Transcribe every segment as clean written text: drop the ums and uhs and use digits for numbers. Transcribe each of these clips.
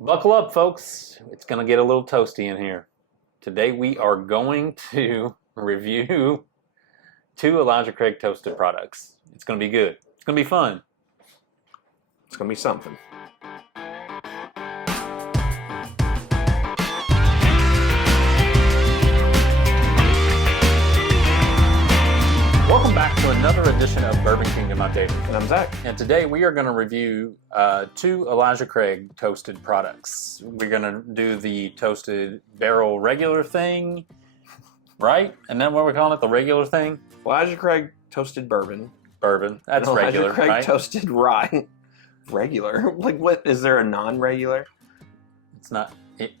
Buckle up, folks. It's going to get a little toasty in here. Today we are going to review 2 Elijah Craig toasted products. It's going to be good. It's going to be fun. It's going to be something. Welcome back to another edition of Bourbon Kingdom. I'm David. And I'm Zach. And today we are going to review 2 Elijah Craig toasted products. We're going to do the toasted barrel regular thing, right? And then what we're calling it, the regular thing? Elijah Craig toasted bourbon. Bourbon. That's Elijah regular, Craig right? toasted rye. Regular? Like what? Is there a non-regular? It's not.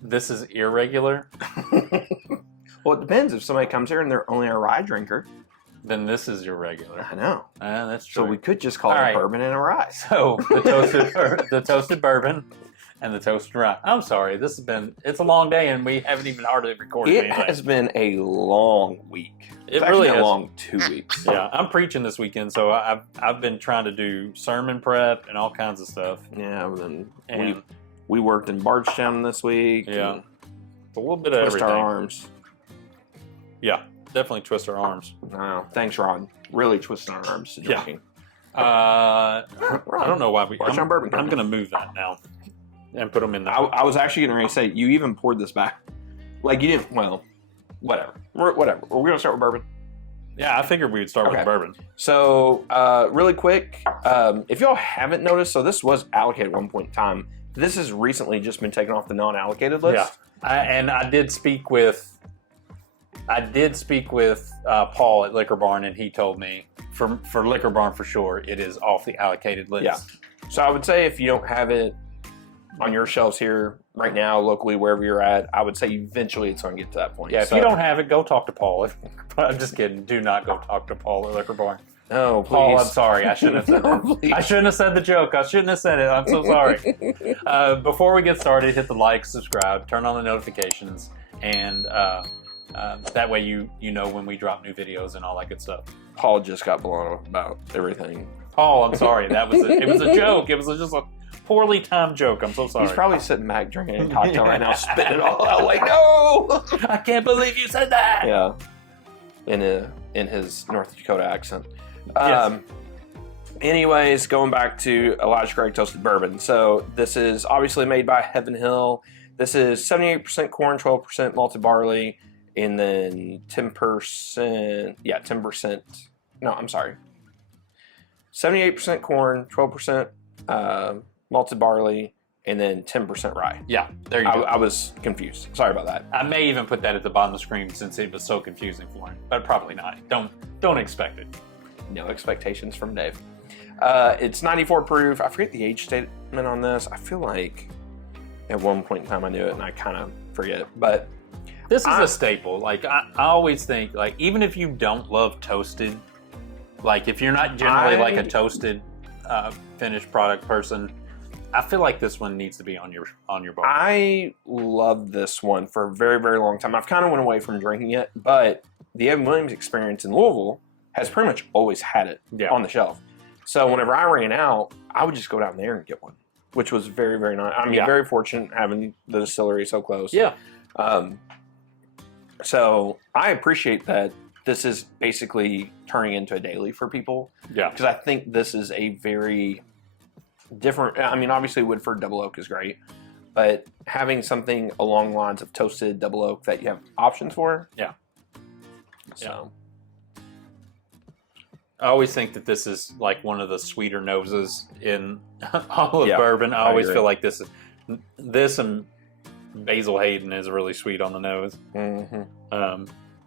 This is irregular. Well, it depends. If somebody comes here and they're only a rye drinker, Then this is your regular. I know. That's true. So we could just call All it right. bourbon and a rye. So the toasted bourbon and the toasted rye. I'm sorry, it's a long day and we haven't even hardly recorded It anything. has been a long week. It It's really actually has. a long 2 weeks. Yeah, I'm preaching this weekend, so I've been trying to do sermon prep and all kinds of stuff. Yeah, and then And we worked in Bardstown this week. yeah, and it's a little bit of twist everything. our arms. Yeah, definitely twist our arms. Wow. Thanks, Ron. Really twisting our arms to Yeah. drinking. I don't know why we. Bardstown Bourbon I'm Company. going to move that now and put them in there. I was actually getting ready to say, you even poured this back. Like, you didn't, well, whatever. Whatever. We're going to start with bourbon. Yeah, I figured we would start Okay. with bourbon. So, really quick, if y'all haven't noticed, so this was allocated at one point in time. This has recently just been taken off the non-allocated list. Yeah, I did speak with Paul at Liquor Barn, and he told me for Liquor Barn for sure it is off the allocated list. Yeah. So I would say if you don't have it on your shelves here right now, locally, wherever you're at, I would say eventually it's going to get to that point. Yeah, if So- you don't have it, go talk to Paul. I'm just kidding. Do not go talk to Paul at Liquor Barn. No, please. Paul, I'm sorry. I shouldn't have said No, that. please. I shouldn't have said the joke. I shouldn't have said it. I'm so sorry. Before we get started, hit the like, subscribe, turn on the notifications, and that way you know when we drop new videos and all that good stuff. Paul just got blown up about everything. Paul, I'm sorry. It was a joke. It was just a poorly timed joke. I'm so sorry. He's probably sitting back drinking a cocktail right now, spitting it all out like, no! I can't believe you said that. Yeah, in his North Dakota accent. Yes. Anyways, going back to Elijah Craig toasted bourbon. So this is obviously made by Heaven Hill. This is 78% corn, 12% malted barley, and then 10%. Yeah, 10%. No, I'm sorry. 78% corn, 12% malted barley, and then 10% rye. Yeah, there you go. I was confused. Sorry about that. I may even put that at the bottom of the screen since it was so confusing for him, but probably not. Don't expect it. No expectations from Dave. It's 94 proof. I forget the age statement on this. I feel like at one point in time I knew it and I kind of forget. But This is a staple. Like I always think, like even if you don't love toasted, like if you're not generally like a toasted finished product person, I feel like this one needs to be on your bar. I loved this one for a very, very long time. I've kind of went away from drinking it, but the Evan Williams experience in Louisville has pretty much always had it on the shelf. So whenever I ran out, I would just go down there and get one, which was very, very nice. I mean, very fortunate having the distillery so close. Yeah. So I appreciate that this is basically turning into a daily for people. Yeah. Because I think this is a very different, I mean, obviously Woodford Double Oak is great, but having something along the lines of toasted double oak that you have options for. Yeah. So. I always think that this is like one of the sweeter noses in all of bourbon. I I always agree. feel like this and Basil Hayden is really sweet on the nose. Mm-hmm.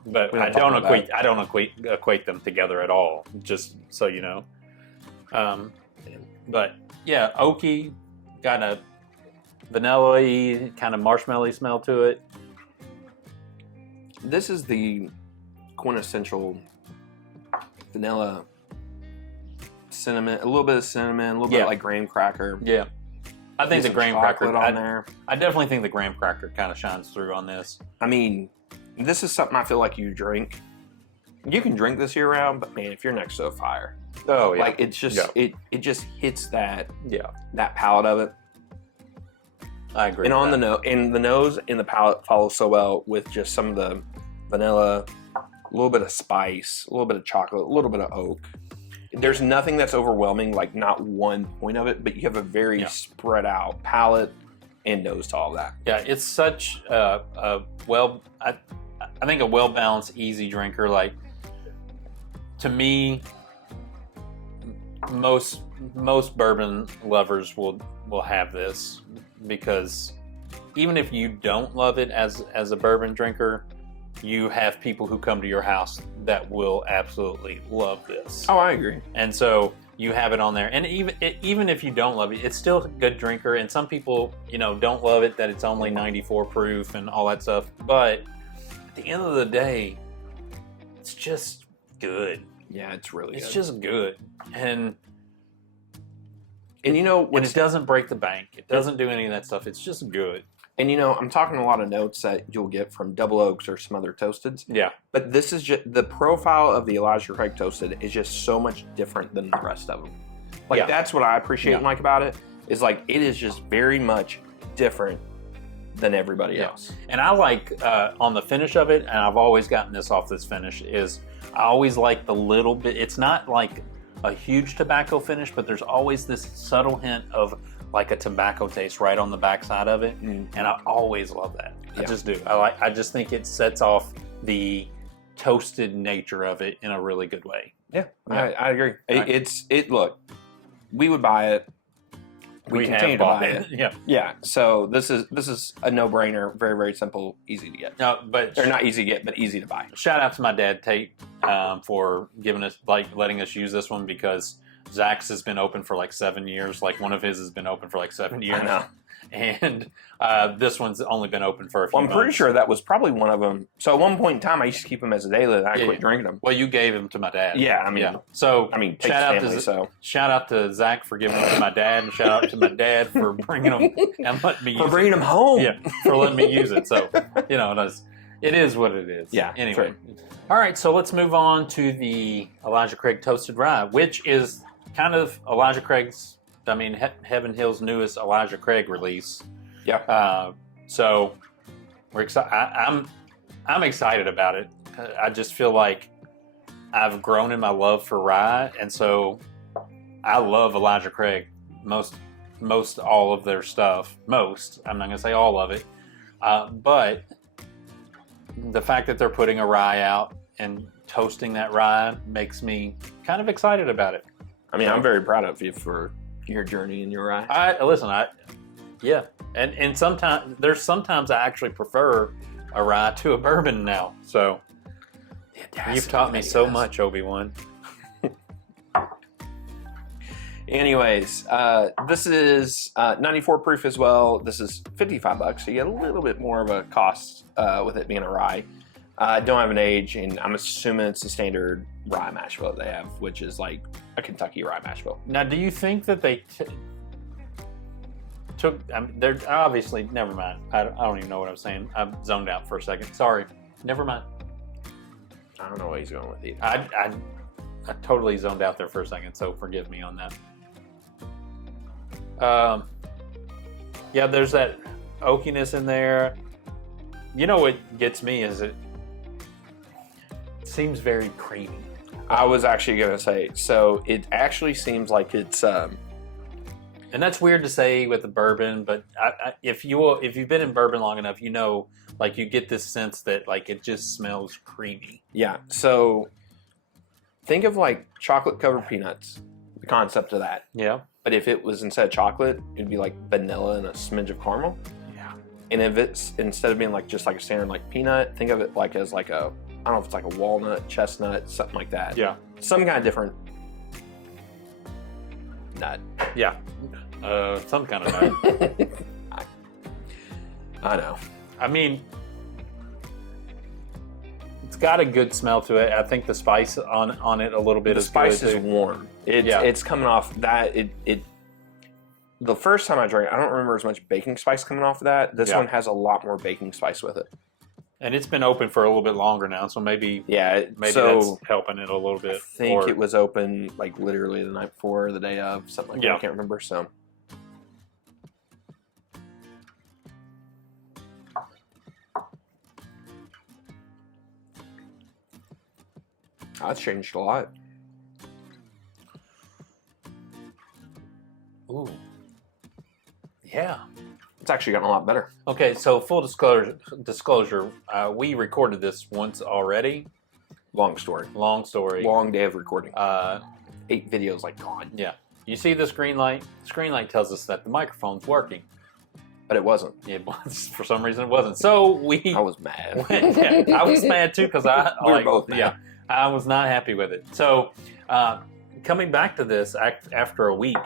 But We I don't don't talk about equate them together at all. Just so you know. But yeah, oaky, got a vanilla-y, kind of marshmallowy smell to it. This is the quintessential vanilla, cinnamon, a little bit of cinnamon, a little bit like graham cracker. Yeah, I think the Some graham cracker chocolate on there. I definitely think the graham cracker kind of shines through on this. I mean, this is something I feel like you drink. You can drink this year round, but man, if you're next to a fire, Oh yeah, like it's just it just hits that yeah. that palate of it. I agree. And on the nose and the palate follow so well with just some of the vanilla, a little bit of spice, a little bit of chocolate, a little bit of oak. There's nothing that's overwhelming, like not one point of it, but you have a very spread out palate and nose to all that. Yeah, it's such I think a well-balanced, easy drinker. Like, to me, most bourbon lovers will have this, because even if you don't love it as a bourbon drinker, you have people who come to your house that will absolutely love this. Oh, I agree. And so you have it on there, and even if you don't love it, it's still a good drinker. And some people, don't love it that it's only 94 proof and all that stuff. But at the end of the day, it's just good. Yeah, it's really good. It's just good. And when it doesn't break the bank. It doesn't do any of that stuff. It's just good. And I'm talking a lot of notes that you'll get from double oaks or some other toasteds. Yeah. But this is just the profile of the Elijah Craig toasted is just so much different than the rest of them. Like, that's what I appreciate and like about it, is like it is just very much different than everybody else. And I like on the finish of it, and I've always gotten this off this finish, is I always like the little bit. It's not like a huge tobacco finish, but there's always this subtle hint of like a tobacco taste right on the backside of it, and I always love that. I just do. I just think it sets off the toasted nature of it in a really good way. Yeah. I agree. Look, we would buy it. We continue to buy it. Yeah. So this is a no-brainer. Very, very simple, easy to get. No, but or not easy to get, but easy to buy. Shout out to my dad, Tate, for giving us, letting us use this one, because Zach's has been open for like 7 years. Like, one of his has been open for like 7 years. I know. And this one's only been open for a few months. I'm pretty sure that was probably one of them. So at one point in time, I used to keep them as a daily, and I quit drinking them. Well, you gave them to my dad. Yeah, I mean, So shout out to Zach for giving them to my dad, and shout out to my dad for bringing them and letting me use for bringing them home. Yeah, for letting me use it. So it is what it is. Yeah. Anyway, all right. So let's move on to the Elijah Craig Toasted Rye, which is kind of Elijah Craig's. Heaven Hill's newest Elijah Craig release. Yeah. So we're excited. I'm excited about it. I just feel like I've grown in my love for rye, and so I love Elijah Craig. Most all of their stuff. Most. I'm not gonna say all of it, but the fact that they're putting a rye out and toasting that rye makes me kind of excited about it. I'm very proud of you for your journey in your rye. And sometimes I actually prefer a rye to a bourbon now. So you've taught me so much, Obi-Wan. Anyways, this is 94 proof as well. This is $55, so you get a little bit more of a cost with it being a rye. Don't have an age, and I'm assuming it's the standard rye mash bill that they have, which is like a Kentucky rye mash bill. Now, do you think that they took? They're obviously. Never mind. I don't even know what I'm saying. I zoned out for a second. Sorry. Never mind. I don't know what he's going with either. I totally zoned out there for a second, so forgive me on that. Yeah, there's that oakiness in there. You know what gets me is it seems very creamy. I was actually going to say, so it actually seems like it's... and that's weird to say with the bourbon, but if you've been in bourbon long enough, like you get this sense that like it just smells creamy. Yeah, so think of like chocolate covered peanuts, the concept of that. Yeah. But if it was instead of chocolate, it'd be like vanilla and a smidge of caramel. Yeah. And if it's, instead of being like just like a standard like peanut, think of it like as like a, I don't know if it's like a walnut, chestnut, something like that. Yeah. Some kind of different nut. Yeah. Some kind of nut. I know. I mean, it's got a good smell to it. I think the spice on it a little bit. The spice is warm. It's coming off that. The first time I drank, I don't remember as much baking spice coming off of that. This one has a lot more baking spice with it. And it's been open for a little bit longer now, so maybe that's helping it a little bit. I think it was open like literally the night before, the day of, something like that. I can't remember. So That's changed a lot. Ooh. Yeah. It's actually gotten a lot better. Okay, so full disclosure, we recorded this once already. Long story. Long story. Long day of recording. 8 videos like gone. Yeah. You see this green light? The green light tells us that the microphone's working. But it wasn't. It was, for some reason it wasn't. So I was mad. I was mad too because we were both mad. Yeah, I was not happy with it. So coming back to this after a week,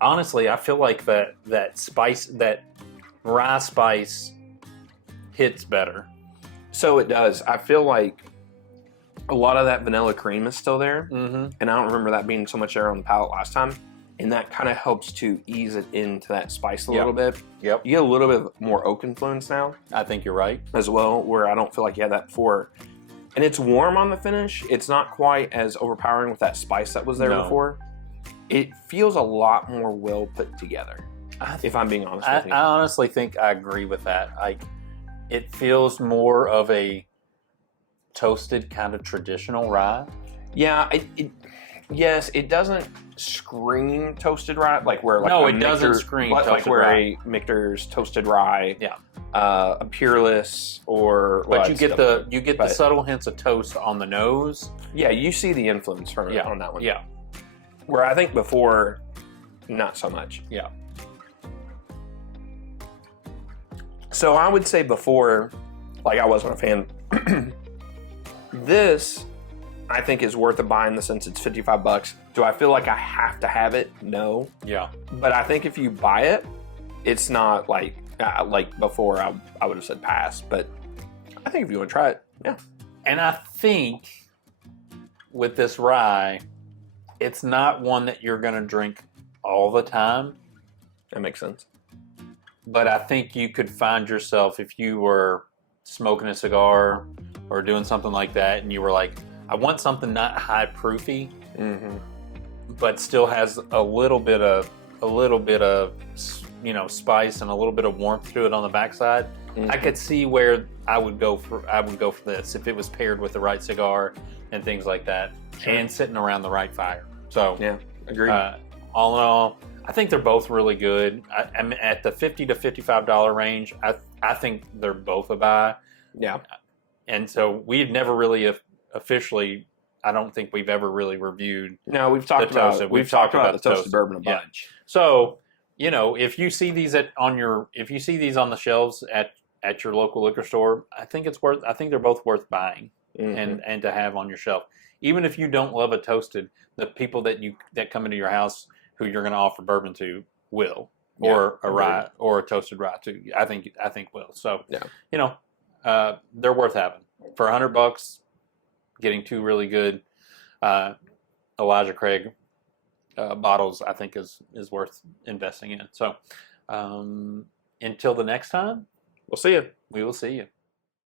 honestly, I feel like that spice, that rye spice, hits better. So it does. I feel like a lot of that vanilla cream is still there, and I don't remember that being so much there on the palate last time. And that kind of helps to ease it into that spice a little bit. Yep. You get a little bit more oak influence now. I think you're right. As well, where I don't feel like you had that before. And it's warm on the finish. It's not quite as overpowering with that spice that was there before. It feels a lot more well put together, if I'm being honest with you. I honestly think I agree with that. It feels more of a toasted kind of traditional rye. Yeah, yes, it doesn't scream toasted rye like where like it doesn't scream toasted like where rye. a Michter's toasted rye, a Peerless, or but you get the subtle hints of toast on the nose. Yeah, you see the influence from it on that one. Yeah, where I think before, not so much. Yeah. So I would say before, like I wasn't a fan. This, I think, is worth a buy in the sense it's $55. Do I feel like I have to have it? No. Yeah. But I think if you buy it, it's not like before I would have said pass. But I think if you want to try it, yeah. And I think with this rye, it's not one that you're going to drink all the time. That makes sense. But I think you could find yourself, if you were smoking a cigar or doing something like that, and you were like, I want something not high proofy, but still has a little bit of spice and a little bit of warmth to it on the backside. I could see where I would go for this if it was paired with the right cigar and things like that, and sitting around the right fire. So yeah, agreed. All in all, I think they're both really good. I'm at the $50 to $55 range. I think they're both a buy. Yeah. And so we've never really officially, I don't think we've ever really reviewed. No, we've talked about the toasted bourbon a bunch. Yeah. So, if you see these on the shelves at your local liquor store, I think they're both worth buying and to have on your shelf. Even if you don't love a toasted, the people that come into your house who you're going to offer bourbon to will, or a rye or a toasted rye too. I think will. So, they're worth having for $100. Getting 2 really good Elijah Craig bottles, I think is worth investing in. So, until the next time, we'll see you. We will see you.